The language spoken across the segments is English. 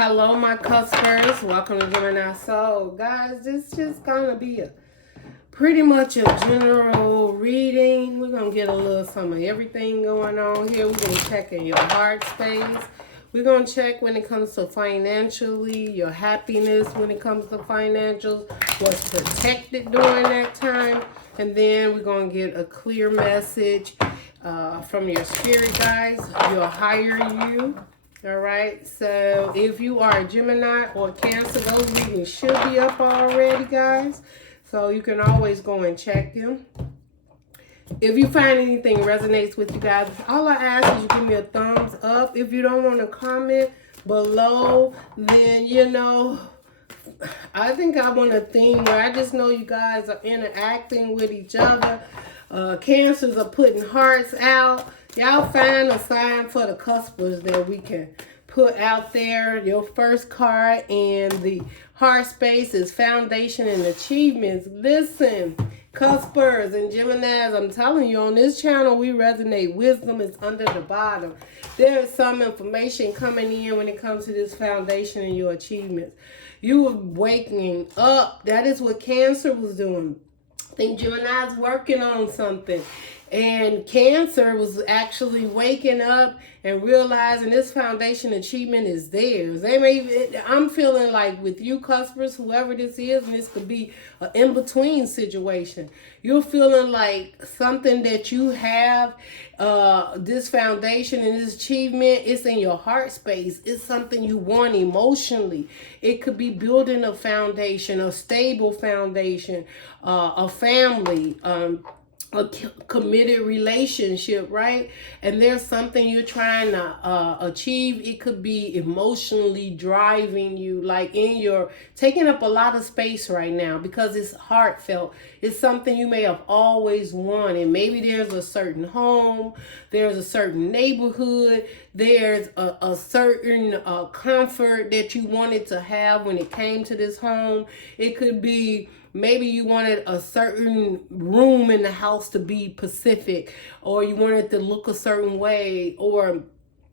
Hello, my cuspers. Welcome to Gemini Soul. Guys, this is just going to be pretty much a general reading. We're going to get a little some of everything going on here. We're going to check in your heart space. We're going to check when it comes to financially, your happiness when it comes to financials, what's protected during that time. And then we're going to get a clear message from your spirit guides, your higher you. All right, so if you are a Gemini or Cancer, those readings should be up already, guys. So you can always go and check them. If you find anything resonates with you guys, all I ask is you give me a thumbs up. If you don't want to comment below, then, you know, I think I want a theme where I just know you guys are interacting with each other. Cancers are putting hearts out. Y'all find a sign for the cuspers that we can put out there. Your first card in the heart space is foundation and achievements. Listen, cuspers and Geminis, I'm telling you, on this channel, we resonate. Wisdom is under the bottom. There is some information coming in when it comes to this foundation and your achievements. You were waking up. That is what Cancer was doing. I think Gemini's working on something. And Cancer was actually waking up and realizing this foundation achievement is theirs. I'm feeling like with you cuspers, whoever this is, and this could be an in-between situation. You're feeling like something that you have, this foundation and this achievement, it's in your heart space. It's something you want emotionally. It could be building a foundation, a stable foundation, a family, a committed relationship, right? And there's something you're trying to achieve. It could be emotionally driving you, like taking up a lot of space right now because it's heartfelt. It's something you may have always wanted. Maybe there's a certain home, there's a certain neighborhood, there's a certain comfort that you wanted to have when it came to this home. It could be maybe you wanted a certain room in the house to be Pacific, or you wanted to look a certain way, or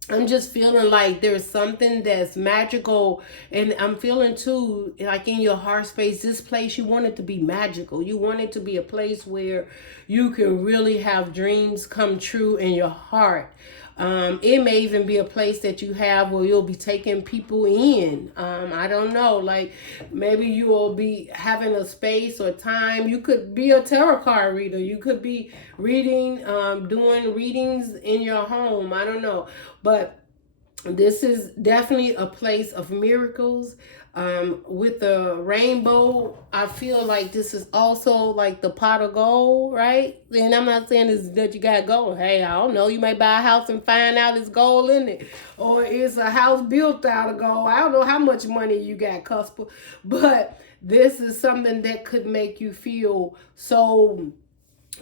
I'm just feeling like there's something that's magical. And I'm feeling too, like in your heart space, this place, you want it to be magical. You want it to be a place where you can really have dreams come true in your heart. It may even be a place that you have where you'll be taking people in. I don't know, like maybe you will be having a space or time. You could be a tarot card reader. You could be reading, doing readings in your home. I don't know, but this is definitely a place of miracles. With the rainbow, I feel like this is also like the pot of gold, right? And I'm not saying this, that you got gold. Hey, I don't know. You may buy a house and find out it's gold in it. Or it's a house built out of gold. I don't know how much money you got, Cusp. But this is something that could make you feel so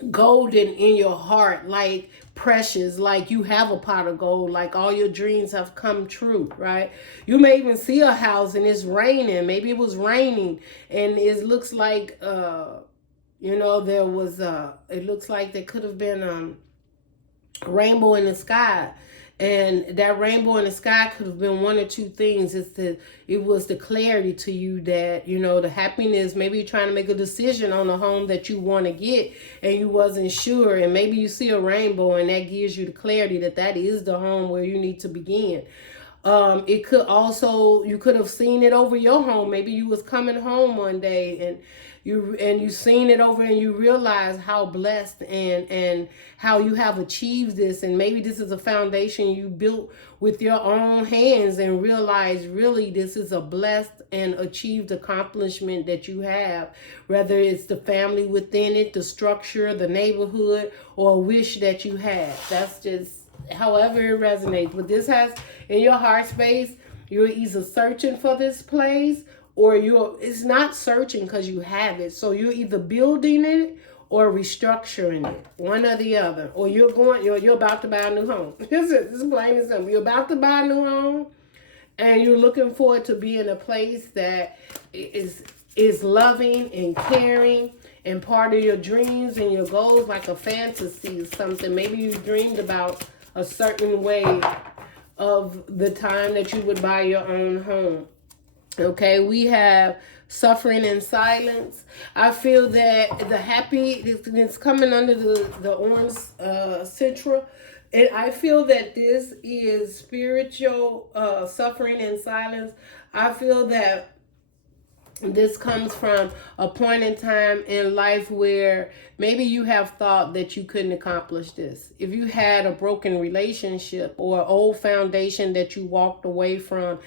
golden in your heart, like precious, like you have a pot of gold, like all your dreams have come true, right? You may even see a house and it's raining. Maybe it was raining and it looks like you know, there was it looks like there could have been a rainbow in the sky. And that rainbow in the sky could have been one or two things. It was the clarity to you that, you know, the happiness. Maybe you're trying to make a decision on a home that you want to get and you wasn't sure. And maybe you see a rainbow and that gives you the clarity that that is the home where you need to begin. It could also, you could have seen it over your home. Maybe you was coming home one day and you seen it over and you realize how blessed and how you have achieved this. And maybe this is a foundation you built with your own hands and realize really this is a blessed and achieved accomplishment that you have. Whether it's the family within it, the structure, the neighborhood, or a wish that you had. That's just however it resonates. But this has in your heart space, you're either searching for this place or it's not searching because you have it. So you're either building it or restructuring it, one or the other. Or you're about to buy a new home. This is plain and simple. You're about to buy a new home and you're looking forward to be in a place that is loving and caring and part of your dreams and your goals, like a fantasy or something. Maybe you dreamed about a certain way of the time that you would buy your own home. Okay, we have suffering in silence. I feel that the happy it's coming under the orange citra. And I feel that this is spiritual suffering in silence. I feel that this comes from a point in time in life where maybe you have thought that you couldn't accomplish this. If you had a broken relationship or old foundation that you walked away from,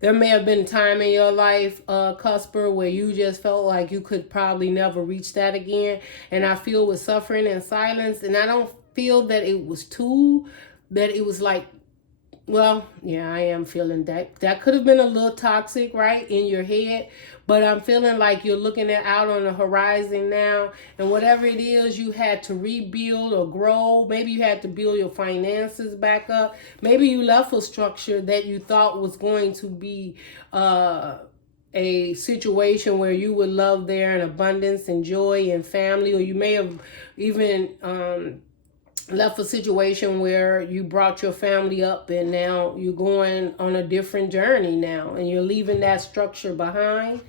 there may have been time in your life, Cusper, where you just felt like you could probably never reach that again. And I feel with suffering and silence, and I don't feel that it was that it was like, well, yeah, I am feeling that. That could have been a little toxic, right, in your head. But I'm feeling like you're looking out on the horizon now. And whatever it is you had to rebuild or grow, maybe you had to build your finances back up. Maybe you left a structure that you thought was going to be a situation where you would love there in abundance and joy and family. Or you may have even left a situation where you brought your family up and now you're going on a different journey now and you're leaving that structure behind.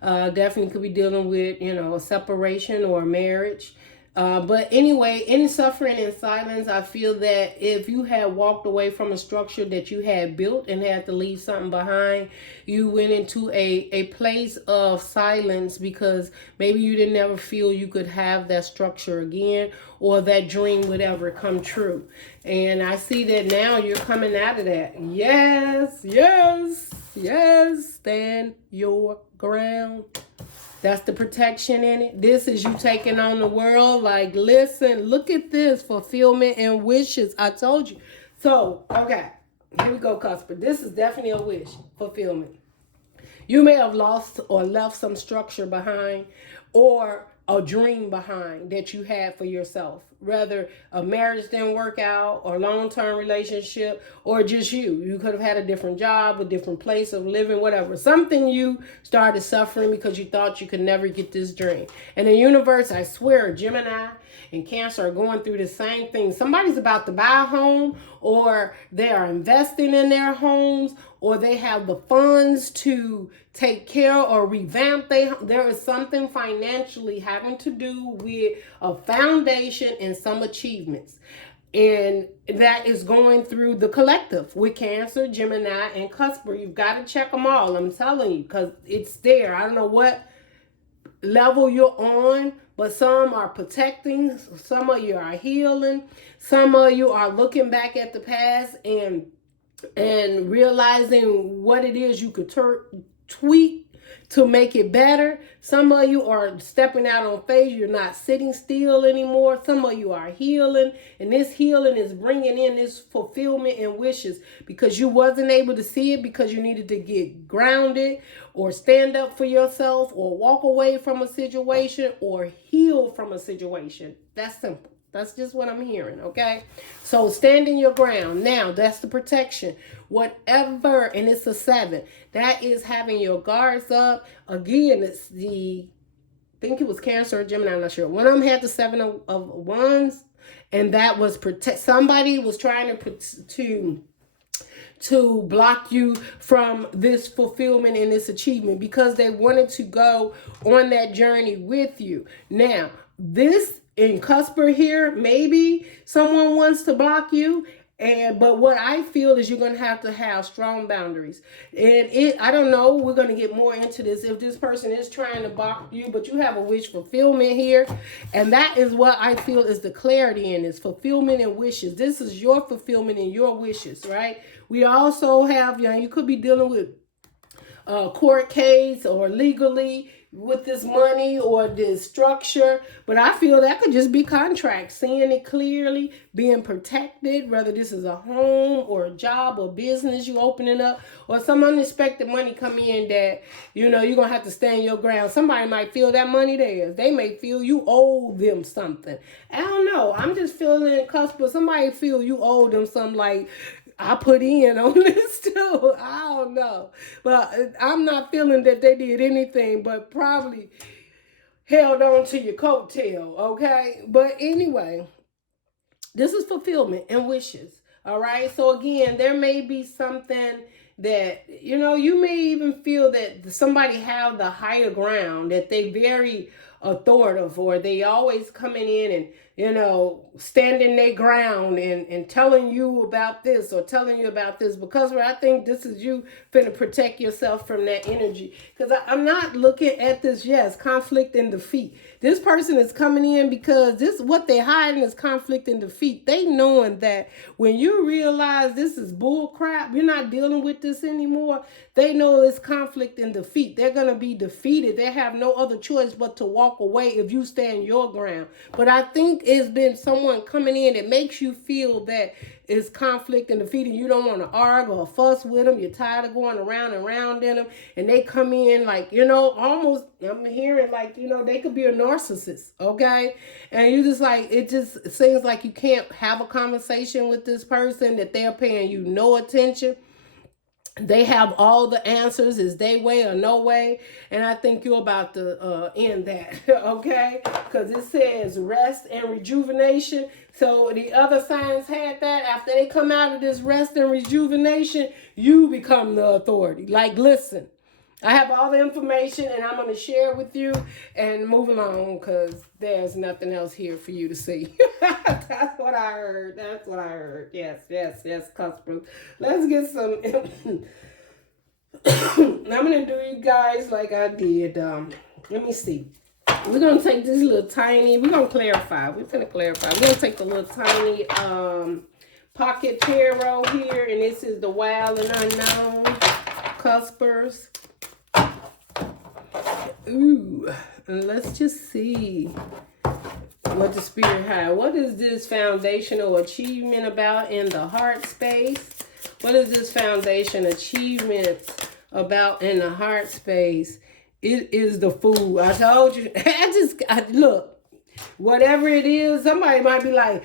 Definitely could be dealing with, a separation or a marriage. But anyway, in suffering and silence, I feel that if you had walked away from a structure that you had built and had to leave something behind, you went into a place of silence because maybe you didn't ever feel you could have that structure again or that dream would ever come true. And I see that now you're coming out of that. Yes, yes, yes. Stand your ground. That's the protection in it. This is you taking on the world. Like, listen, look at this. Fulfillment and wishes. I told you. So, okay. Here we go, Cusp. This is definitely a wish. Fulfillment. You may have lost or left some structure behind or a dream behind that you had for yourself. Whether a marriage didn't work out or long-term relationship or just you. You could have had a different job, a different place of living, whatever. Something you started suffering because you thought you could never get this dream. And the universe, I swear, Gemini and Cancer are going through the same thing. Somebody's about to buy a home or they are investing in their homes or they have the funds to take care or revamp. There is something financially having to do with a foundation and some achievements. And that is going through the collective with Cancer, Gemini, and Cusper. You've got to check them all. I'm telling you, because it's there. I don't know what level you're on, but some are protecting, some of you are healing, some of you are looking back at the past and realizing what it is you could tweak to make it better. Some of you are stepping out on faith. You're not sitting still anymore. Some of you are healing, and this healing is bringing in this fulfillment and wishes because you wasn't able to see it because you needed to get grounded or stand up for yourself or walk away from a situation or heal from a situation. That's simple. That's just what I'm hearing, okay? So standing your ground. Now, that's the protection. Whatever, and it's a 7. That is having your guards up. Again, it's I think it was Cancer or Gemini, I'm not sure. One of them had the 7 of Wands, and that was somebody was trying to block you from this fulfillment and this achievement because they wanted to go on that journey with you. Now, this in Cusper here, maybe someone wants to block you. But what I feel is you're going to have strong boundaries. And I don't know, we're going to get more into this if this person is trying to block you, but you have a wish fulfillment here. And that is what I feel is the clarity in this, fulfillment and wishes. This is your fulfillment and your wishes, right? We also have, you could be dealing with court case or legally with this money or this structure, but I feel that could just be contract, seeing it clearly, being protected, whether this is a home or a job or business you opening up or some unexpected money coming in that, you're going to have to stand your ground. Somebody might feel that money theirs. They may feel you owe them something. I don't know. I'm just feeling it, Cusp, but somebody feel you owe them something like, I put in on this too. I don't know. But I'm not feeling that they did anything but probably held on to your coattail, okay? But anyway, this is fulfillment and wishes. All right. So again, there may be something that, you may even feel that somebody have the higher ground, that they very authoritative, or they always coming in and, standing their ground and telling you about this or telling you about this, because I think this is you finna protect yourself from that energy. Because I'm not looking at this, yes, conflict and defeat. This person is coming in because this, what they're hiding is conflict and defeat. They knowing that when you realize this is bull crap, you're not dealing with this anymore, they know it's conflict and defeat. They're going to be defeated. They have no other choice but to walk away if you stand your ground. But I think it's been someone coming in that makes you feel that it's conflict and defeat, and you don't want to argue or fuss with them. You're tired of going around and around in them, and they come in like, almost, I'm hearing like, they could be a narcissist, okay? And you just like, it just seems like you can't have a conversation with this person, that they're paying you no attention. They have all the answers. Is they way or no way? And I think you're about to end that, okay? Because it says rest and rejuvenation. So the other signs had that. After they come out of this rest and rejuvenation, you become the authority. Like, listen, I have all the information and I'm going to share it with you and move along, because there's nothing else here for you to see. That's what I heard. That's what I heard. Yes, Cusp. Let's get some. I'm going to do you guys like I did. Let me see. We're going to take this little tiny, we're going to clarify. We're going to clarify. We're going to take the little tiny pocket tarot here, and this is the Wild and Unknown Cuspers. Ooh, let's just see what the spirit had. What is this foundational achievement about in the heart space? What is this foundation achievement about in the heart space? It is the Fool. I told you. Look. Whatever it is, somebody might be like,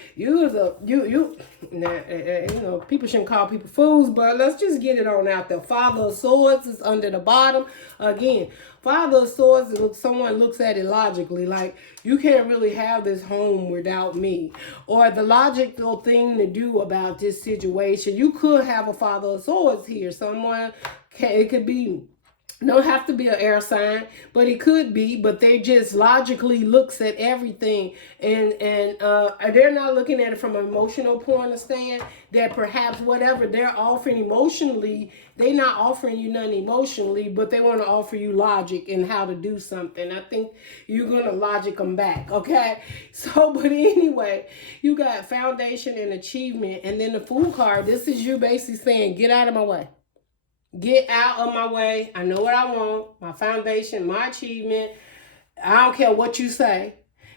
people shouldn't call people fools, but let's just get it on out there. Father of Swords is under the bottom. Again, Father of Swords, someone looks at it logically, like, you can't really have this home without me. Or the logical thing to do about this situation. You could have a Father of Swords here. It could be, don't have to be an air sign, but it could be, but they just logically looks at everything, and they're not looking at it from an emotional point of stand, that perhaps whatever they're offering emotionally, they're not offering you nothing emotionally, but they want to offer you logic and how to do something. I think you're going to logic them back, okay? So, but anyway, you got foundation and achievement, and then the Fool card, this is you basically saying, get out of my way. Get out of my way. I know what I want. My foundation, my achievement. I don't care what you say.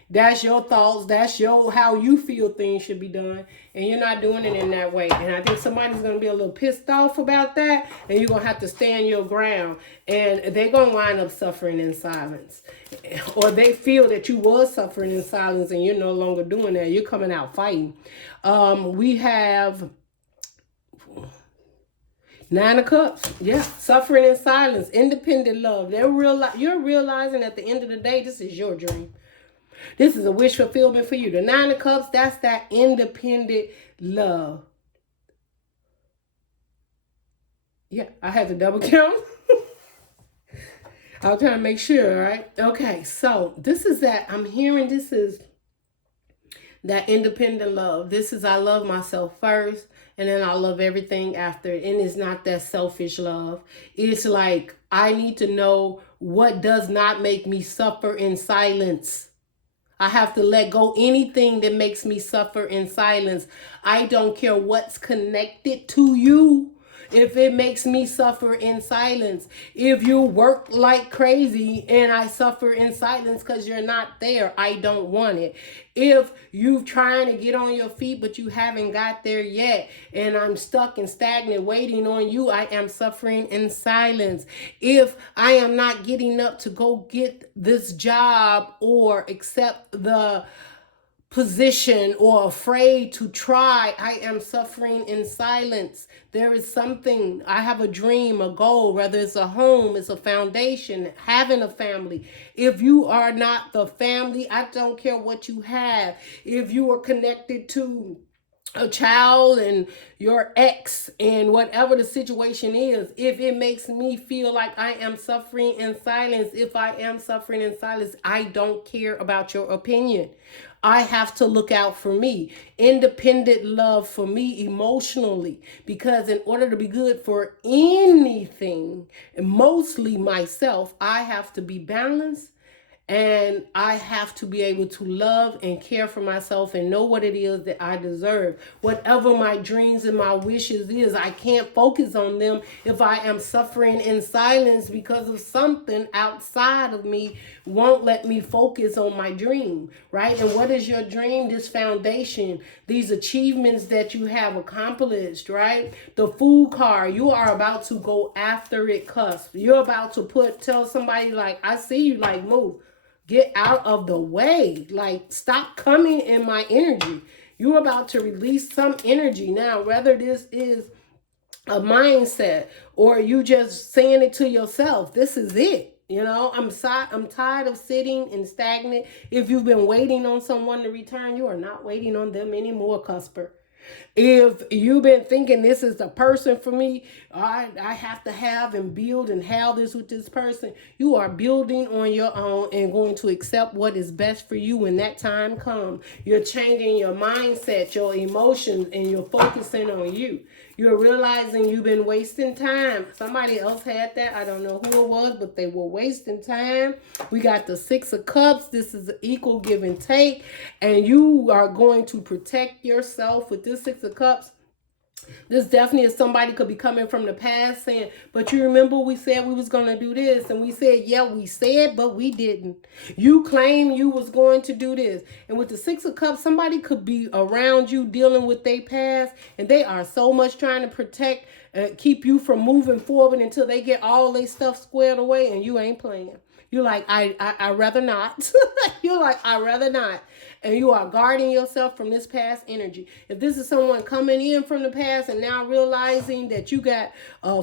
That's your thoughts. That's how you feel things should be done. And you're not doing it in that way. And I think somebody's going to be a little pissed off about that. And you're going to have to stand your ground. And they're going to wind up suffering in silence. Or they feel that you was suffering in silence and you're no longer doing that. You're coming out fighting. We have Nine of Cups, yeah, suffering in silence, independent love. You're realizing at the end of the day, this is your dream. This is a wish fulfillment for you. The Nine of Cups, that's that independent love. Yeah, I had to double count. I was trying to make sure, right? Okay, so this is that. I'm hearing this is that independent love. This is I love myself first, and then I love everything after. And it's not that selfish love. It's like, I need to know what does not make me suffer in silence. I have to let go anything that makes me suffer in silence. I don't care what's connected to you. If it makes me suffer in silence, if you work like crazy and I suffer in silence because you're not there, I don't want it. If you're trying to get on your feet, but you haven't got there yet, and I'm stuck and stagnant waiting on you, I am suffering in silence. If I am not getting up to go get this job or accept the position or afraid to try, I am suffering in silence. There is something, I have a dream, a goal, whether it's a home, it's a foundation, having a family. If you are not the family, I don't care what you have. If you are connected to a child and your ex and whatever the situation is, if it makes me feel like I am suffering in silence, if I am suffering in silence, I don't care about your opinion. I have to look out for me. Independent love for me emotionally. Because in order to be good for anything, and mostly myself, I have to be balanced. And I have to be able to love and care for myself and know what it is that I deserve. Whatever my dreams and my wishes is, I can't focus on them if I am suffering in silence because of something outside of me won't let me focus on my dream, right? And what is your dream? This foundation, these achievements that you have accomplished, right? The Fool card, you are about to go after it, Cusp. You're about to tell somebody like, I see you, like, move. Get out of the way. Like, stop coming in my energy. You're about to release some energy. Now, whether this is a mindset or you just saying it to yourself, this is it. You know, I'm tired of sitting and stagnant. If you've been waiting on someone to return, you are not waiting on them anymore, Cusper. If you've been thinking this is the person for me, I have to have and build and have this with this person, you are building on your own and going to accept what is best for you when that time comes. You're changing your mindset, your emotions, and you're focusing on you. You're realizing you've been wasting time. Somebody else had that. I don't know who it was, but they were wasting time. We got the Six of Cups. This is an equal give and take. And you are going to protect yourself with this Six of Cups. This definitely is somebody could be coming from the past saying, but you remember we said we was going to do this. And we said, yeah, we said, but we didn't. You claim you was going to do this. And with the Six of Cups, somebody could be around you dealing with their past. And they are so much trying to protect, keep you from moving forward until they get all their stuff squared away and you ain't playing. You're like, I rather not. You're like, I rather not. And you are guarding yourself from this past energy. If this is someone coming in from the past and now realizing that you got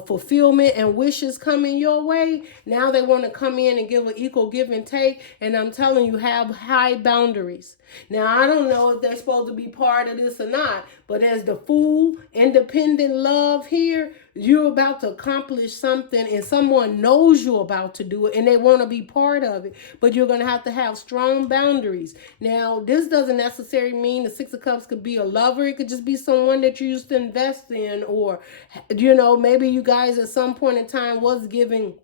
fulfillment and wishes coming your way, now they want to come in and give an equal give and take. And I'm telling you, have high boundaries. Now, I don't know if they're supposed to be part of this or not, but as the Fool, independent love here, you're about to accomplish something and someone knows you're about to do it and they want to be part of it, but you're going to have strong boundaries. Now, this doesn't necessarily mean the Six of Cups could be a lover. It could just be someone that you used to invest in, or, you know, maybe you guys at some point in time was giving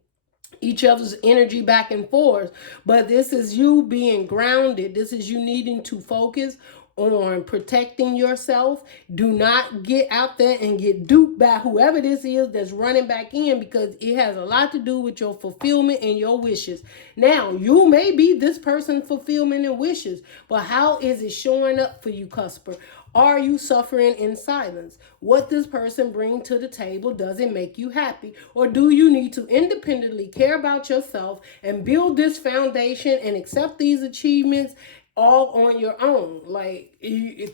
each other's energy back and forth. But this is you being grounded. This is you needing to focus on protecting yourself. Do not get out there and get duped by whoever this is that's running back in, because it has a lot to do with your fulfillment and your wishes. Now, you may be this person's fulfillment and wishes, but how is it showing up for you, Cusper? Are you suffering in silence? What this person brings to the table, does it make you happy? Or do you need to independently care about yourself and build this foundation and accept these achievements all on your own? Like,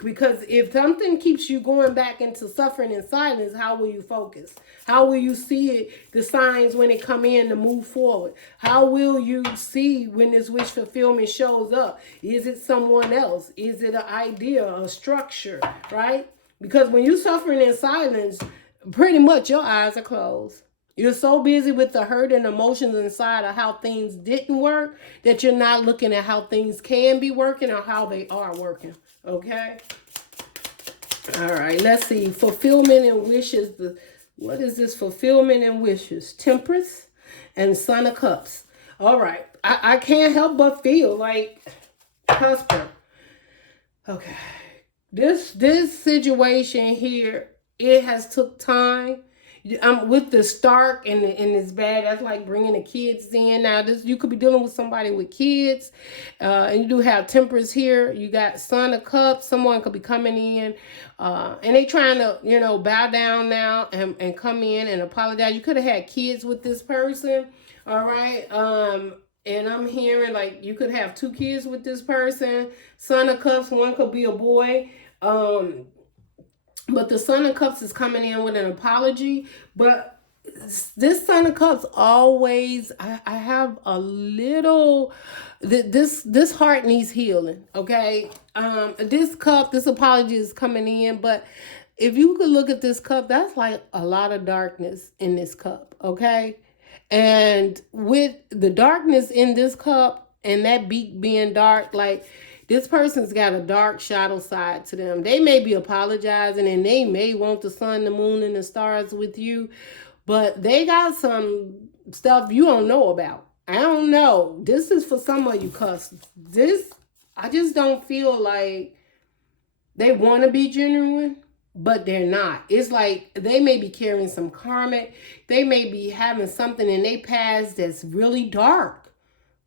because if something keeps you going back into suffering in silence, how will you focus? How will you see it, the signs when it come in to move forward? How will you see when this wish fulfillment shows up? Is it someone else? Is it an idea, a structure, right? Because when you're suffering in silence, pretty much your eyes are closed. You're so busy with the hurt and emotions inside of how things didn't work that you're not looking at how things can be working or how they are working. Okay? All right, let's see. Fulfillment and wishes. What is this? Fulfillment and wishes. Temperance and Son of Cups. All right. I can't help but feel like Cusper. Okay. This situation here, it has took time. I'm with the Stark and it's bad. That's like bringing the kids in. Now, this, you could be dealing with somebody with kids, and you do have Temperance here. You got Son of Cups. Someone could be coming in, and they trying to, you know, bow down now and come in and apologize. You could have had kids with this person, all right? And I'm hearing like you could have 2 kids with this person. Son of Cups, one could be a boy. But the Son of Cups is coming in with an apology. But this Son of Cups always, I have a little, this heart needs healing, okay? This cup, this apology is coming in, but if you could look at this cup, that's like a lot of darkness in this cup, okay? And with the darkness in this cup and that beak being dark, like this person's got a dark shadow side to them. They may be apologizing and they may want the sun, the moon, and the stars with you, but they got some stuff you don't know about. I don't know. This is for some of you cusps. This, I just don't feel like they want to be genuine, but they're not. It's like they may be carrying some karmic. They may be having something in their past that's really dark.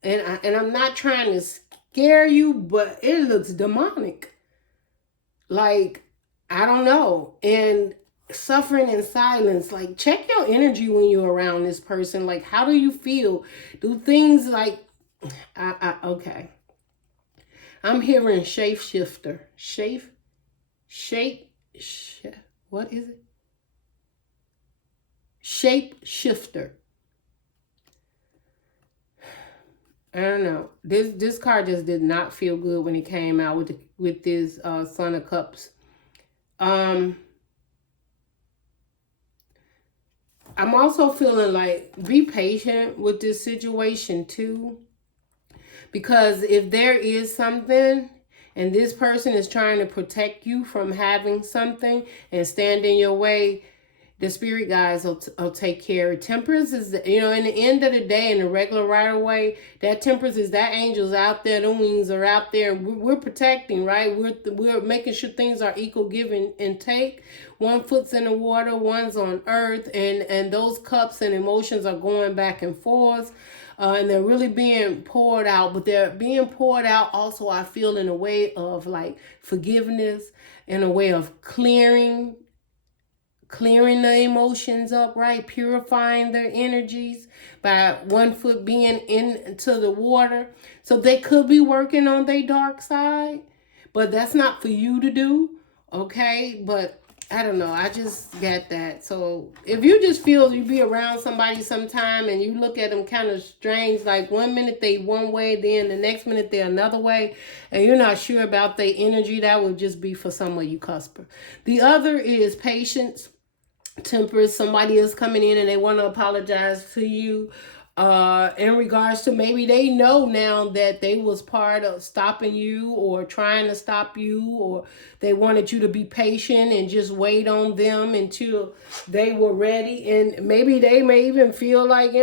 And I'm not trying to scare you, but it looks demonic. Like, I don't know. And suffering in silence, like check your energy when you're around this person. Like, how do you feel? Do things like, okay. I'm hearing shapeshifter. What is it? Shapeshifter. I don't know. This card just did not feel good when it came out with this Son of Cups. I'm also feeling like be patient with this situation too. Because if there is something and this person is trying to protect you from having something and stand in your way, the spirit guides will take care. Temperance is, in the end of the day, in the regular right away, that temperance is that angels out there, the wings are out there. We're protecting, right? We're making sure things are equal give and take. One foot's in the water, one's on earth, and those cups and emotions are going back and forth. And they're really being poured out, but they're being poured out also, I feel, in a way of like forgiveness, in a way of clearing the emotions up, right? Purifying their energies by one foot being into the water. So they could be working on their dark side, but that's not for you to do, okay? But I don't know. I just get that. So if you just feel you be around somebody sometime and you look at them kind of strange, like one minute they one way, then the next minute they're another way, and you're not sure about their energy, that would just be for some of you cusper. The other is patience, temperance. Somebody is coming in and they want to apologize to you in regards to maybe they know now that they was part of stopping you or trying to stop you, or they wanted you to be patient and just wait on them until they were ready. And maybe they may even feel like,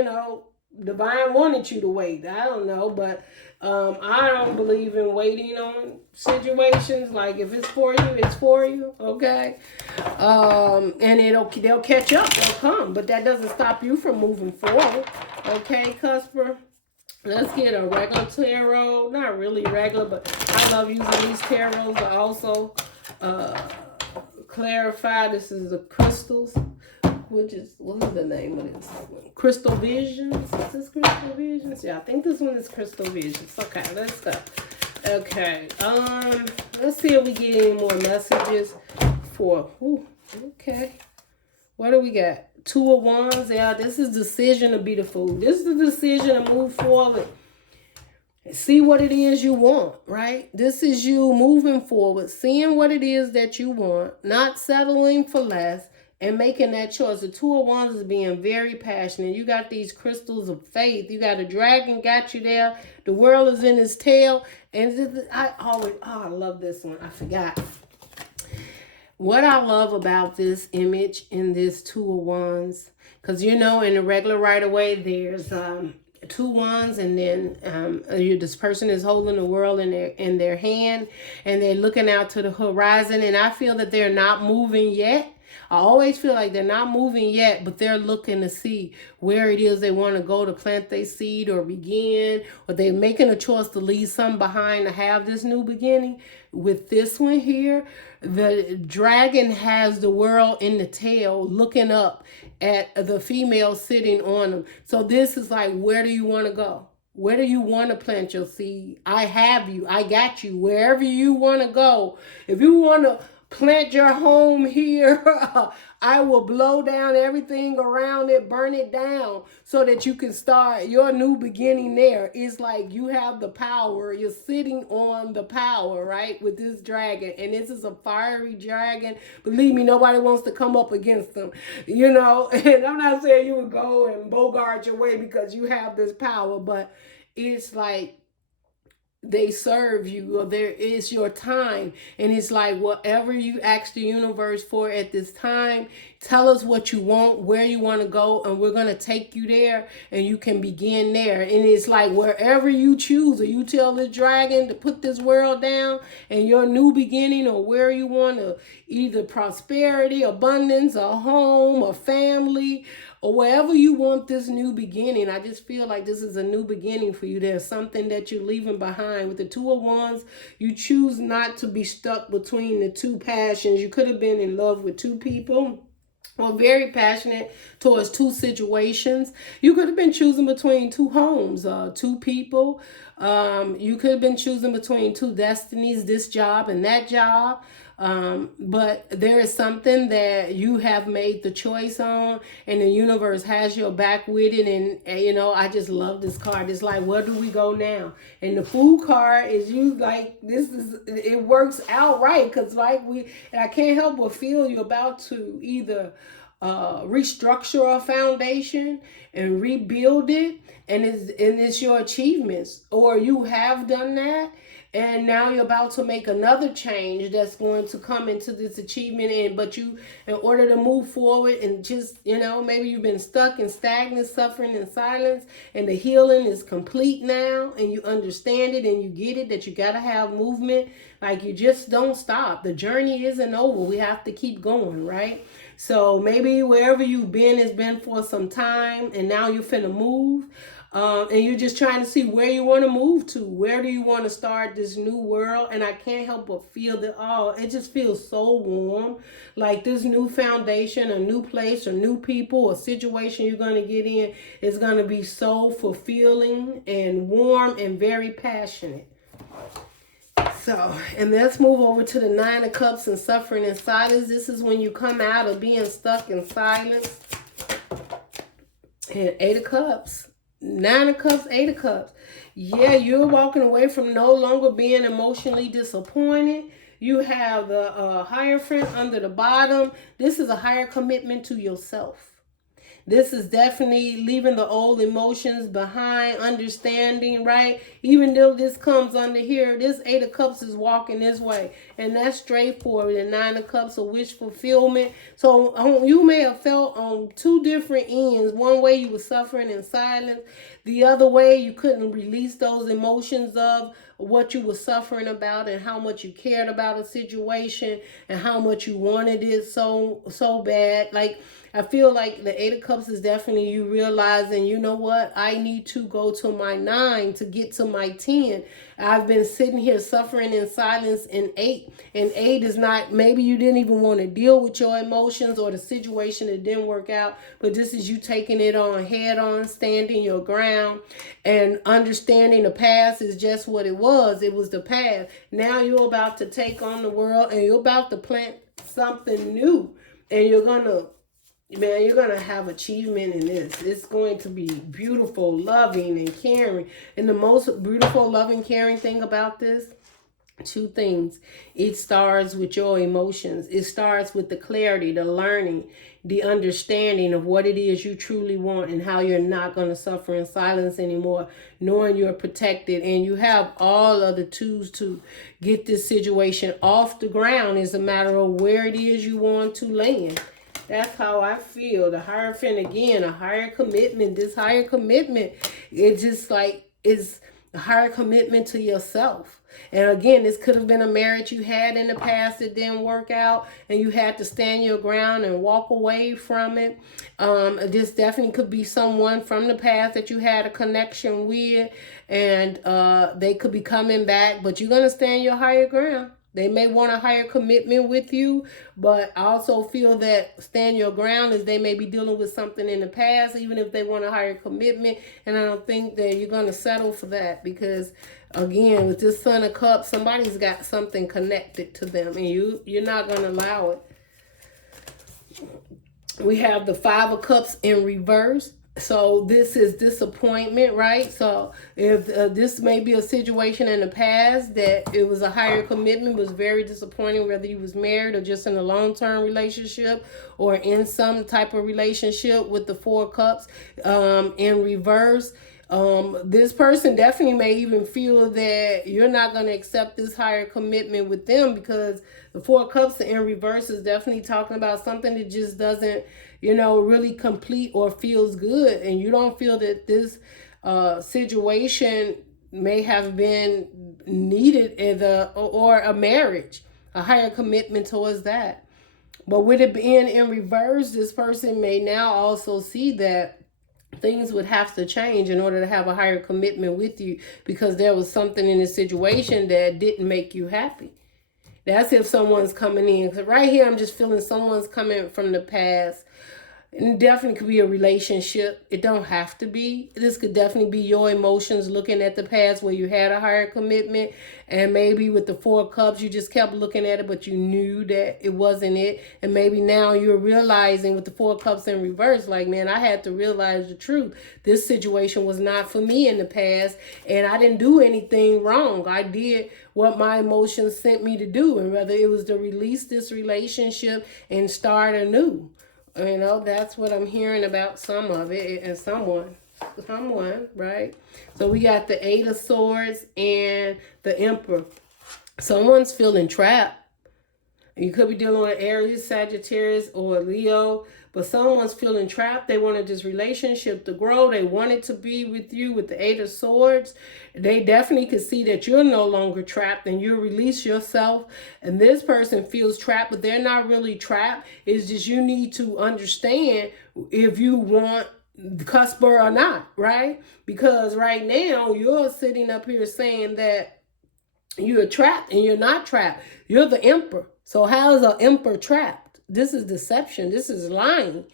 divine wanted you to wait. I don't know, but I don't believe in waiting on situations. Like, if it's for you, it's for you, okay? And they'll catch up, they'll come, but that doesn't stop you from moving forward, okay, Cusper? Let's get a regular tarot. Not really regular, but I love using these tarots to also clarify. This is the crystals, what is the name of this? Crystal Visions. Is this Crystal Visions? Yeah, I think this one is Crystal Visions. Okay, let's go. Okay, let's see if we get any more messages for, okay. What do we got? Two of Wands. Yeah, this is decision to be the fool. This is the decision to move forward. See what it is you want, right? This is you moving forward, seeing what it is that you want, not settling for less, and making that choice. The Two of Wands is being very passionate. You got these crystals of faith. You got a dragon got you there. The world is in his tail. And I love this one. I forgot. What I love about this image in this Two of Wands, because in the regular right away, there's two wands, and then this person is holding the world in their hand, and they're looking out to the horizon, and I feel that they're not moving yet. I always feel like they're not moving yet, but they're looking to see where it is they want to go to plant their seed or begin, or they're making a choice to leave some behind to have this new beginning. With this one here, the dragon has the world in the tail looking up at the female sitting on them. So this is like, where do you want to go? Where do you want to plant your seed? I have you. I got you. Wherever you want to go. If you want to plant your home here. I will blow down everything around it, burn it down so that you can start your new beginning there. It's like you have the power. You're sitting on the power, right? With this dragon. And this is a fiery dragon. Believe me, nobody wants to come up against them, you know. And I'm not saying you would go and bogart your way because you have this power, but it's like they serve you, or there is your time. And it's like whatever you ask the universe for at this time, tell us what you want, where you want to go, and we're going to take you there, and you can begin there. And it's like wherever you choose, or you tell the dragon to put this world down and your new beginning, or where you want to, either prosperity, abundance, a home, a family, or wherever you want this new beginning. I just feel like this is a new beginning for you. There's something that you're leaving behind. With the Two of Wands, you choose not to be stuck between the two passions. You could have been in love with two people, or very passionate towards two situations. You could have been choosing between two homes, two people. You could have been choosing between two destinies, this job and that job. But there is something that you have made the choice on, and the universe has your back with it. And you know, I just love this card. It's like, where do we go now? And the Fool card is used like this is, it works out right, because like I can't help but feel you're about to either restructure a foundation and rebuild it, and it's your achievements, or you have done that. And now you're about to make another change that's going to come into this achievement. But you, in order to move forward, and just, you know, maybe you've been stuck and stagnant, suffering in silence, and the healing is complete now, and you understand it and you get it, that you got to have movement. Like, you just don't stop. The journey isn't over. We have to keep going, right? So maybe wherever you've been has been for some time, and now you're finna move. And you're just trying to see where you want to move to. Where do you want to start this new world? And I can't help but feel that, it just feels so warm. Like this new foundation, a new place, or new people, a situation you're going to get in is going to be so fulfilling and warm and very passionate. So, and let's move over to the Nine of Cups and suffering in silence. This is when you come out of being stuck in silence. And Eight of Cups. Nine of Cups, Eight of Cups. Yeah, you're walking away from no longer being emotionally disappointed. You have the Hierophant under the bottom. This is a higher commitment to yourself. This is definitely leaving the old emotions behind, understanding, right? Even though this comes under here, this Eight of Cups is walking this way. And that's straightforward. The Nine of Cups, a wish fulfillment. So you may have felt on two different ends. One way you were suffering in silence. The other way you couldn't release those emotions of what you were suffering about, and how much you cared about a situation, and how much you wanted it so bad. Like, I feel like the Eight of Cups is definitely you realizing, you know what, I need to go to my 9 to get to my 10. I've been sitting here suffering in silence in 8. And 8 is not, maybe you didn't even want to deal with your emotions or the situation that didn't work out. But this is you taking it on head on, standing your ground, and understanding the past is just what it was. It was the past. Now you're about to take on the world, and you're about to plant something new. And you're going to have achievement in this. It's going to be beautiful, loving, and caring. And the most beautiful, loving, caring thing about this, two things. It starts with your emotions. It starts with the clarity, the learning, the understanding of what it is you truly want, and how you're not going to suffer in silence anymore, knowing you're protected, and you have all of the tools to get this situation off the ground. It's a matter of where it is you want to land. That's how I feel. The Hierophant, again, a higher commitment. This higher commitment, it's just like, it's a higher commitment to yourself. And again, this could have been a marriage you had in the past that didn't work out, and you had to stand your ground and walk away from it. This definitely could be someone from the past that you had a connection with, and they could be coming back, but you're going to stand your higher ground. They may want a higher commitment with you, but I also feel that stand your ground is they may be dealing with something in the past, even if they want a higher commitment. And I don't think that you're going to settle for that because, again, with this Son of Cups, somebody's got something connected to them, and you're not going to allow it. We have the Five of Cups in reverse. So this is disappointment, right? So if this may be a situation in the past that it was a higher commitment, was very disappointing, whether you was married or just in a long-term relationship or in some type of relationship with the Four of Cups in reverse. This person definitely may even feel that you're not going to accept this higher commitment with them because the Four of Cups in reverse is definitely talking about something that just doesn't, really complete or feels good. And you don't feel that this situation may have been needed or a marriage, a higher commitment towards that. But with it being in reverse, this person may now also see that things would have to change in order to have a higher commitment with you because there was something in the situation that didn't make you happy. That's if someone's coming in. Because right here, I'm just feeling someone's coming from the past. And definitely could be a relationship. It don't have to be. This could definitely be your emotions looking at the past where you had a higher commitment. And maybe with the Four of Cups, you just kept looking at it, but you knew that it wasn't it. And maybe now you're realizing with the Four of Cups in reverse, like, man, I had to realize the truth. This situation was not for me in the past. And I didn't do anything wrong. I did what my emotions sent me to do. And whether it was to release this relationship and start anew. That's what I'm hearing about some of it and someone, right? So we got the Eight of Swords and the Emperor. Someone's feeling trapped. You could be dealing with Aries, Sagittarius, or Leo, but someone's feeling trapped. They wanted this relationship to grow. They wanted to be with you with the Eight of Swords. They definitely could see that you're no longer trapped and you release yourself. And this person feels trapped, but they're not really trapped. It's just you need to understand if you want the Cusper or not, right? Because right now you're sitting up here saying that you're trapped and you're not trapped. You're the Emperor. So how is an Emperor trapped? This is deception. This is lying,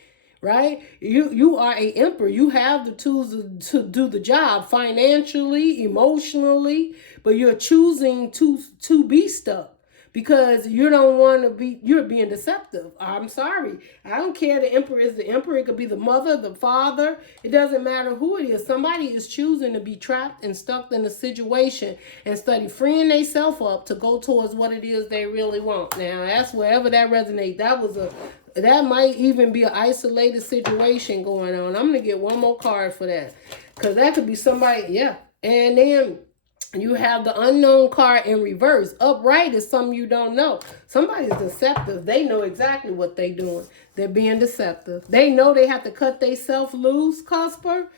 right? You are an Emperor. You have the tools to do the job financially, emotionally, but you're choosing to be stuck because you don't want to be, you're being deceptive. I'm sorry. I don't care. The Emperor is the Emperor. It could be the mother, the father. It doesn't matter who it is. Somebody is choosing to be trapped and stuck in a situation instead of freeing themselves up to go towards what it is they really want. Now, that's wherever that resonates. That might even be an isolated situation going on. I'm going to get one more card for that because that could be somebody, yeah. And then you have the Unknown card in reverse. Upright is something you don't know. Somebody's deceptive. They know exactly what they're doing. They're being deceptive. They know they have to cut themselves loose, Cusper.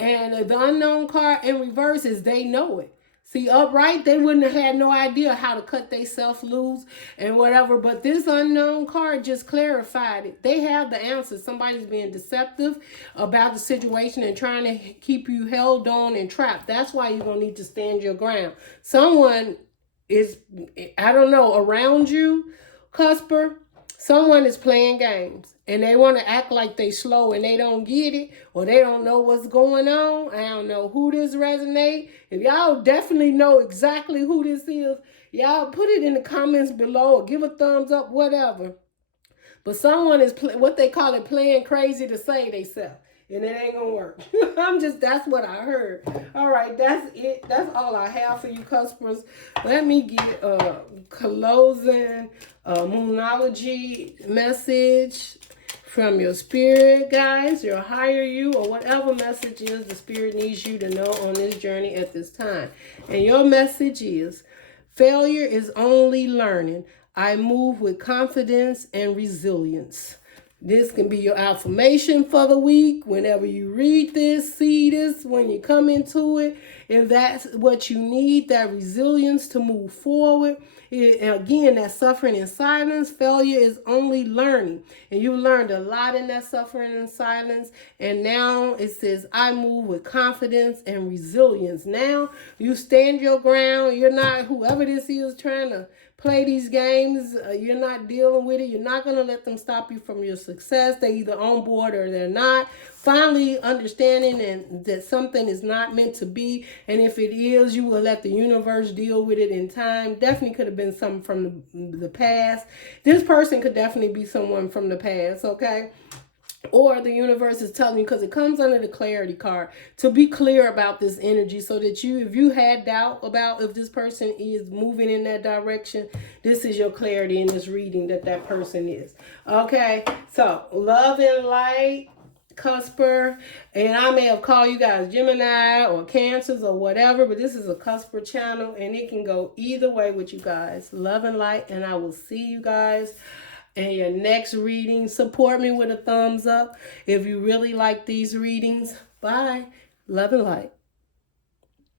And the Unknown card in reverse is they know it. See, upright, they wouldn't have had no idea how to cut themselves loose and whatever. But this Unknown card just clarified it. They have the answer. Somebody's being deceptive about the situation and trying to keep you held on and trapped. That's why you're going to need to stand your ground. Someone is, I don't know, around you, Cusper, someone is playing games. And they want to act like they slow and they don't get it or they don't know what's going on. I don't know who this resonates. If y'all definitely know exactly who this is, y'all put it in the comments below or give a thumbs up, whatever. But someone is, what they call it, playing crazy to save themselves. And it ain't going to work. That's what I heard. All right, that's it. That's all I have for you, Cuspers. Let me get a closing Moonology message from your spirit, guys, your higher you, or whatever message is the spirit needs you to know on this journey at this time. And your message is, failure is only learning. I move with confidence and resilience. This can be your affirmation for the week. Whenever you read this, see this, when you come into it, if that's what you need, that resilience to move forward. Again, that suffering in silence, failure is only learning. And you learned a lot in that suffering in silence. And now it says, I move with confidence and resilience. Now you stand your ground. You're not whoever this is trying to play these games. You're not dealing with it. You're not going to let them stop you from your success. They're either on board or they're not. Finally understanding that something is not meant to be. And if it is, you will let the universe deal with it in time. Definitely could have been something from the past. This person could definitely be someone from the past, okay? Or the universe is telling you, because it comes under the clarity card, to be clear about this energy so that if you had doubt about if this person is moving in that direction, this is your clarity in this reading that person is. Okay, so love and light, Cusper, and I may have called you guys Gemini or Cancers or whatever, but this is a Cusper channel and it can go either way with you guys. Love and light, and I will see you guys in your next reading. Support me with a thumbs up if you really like these readings. Bye. Love and light.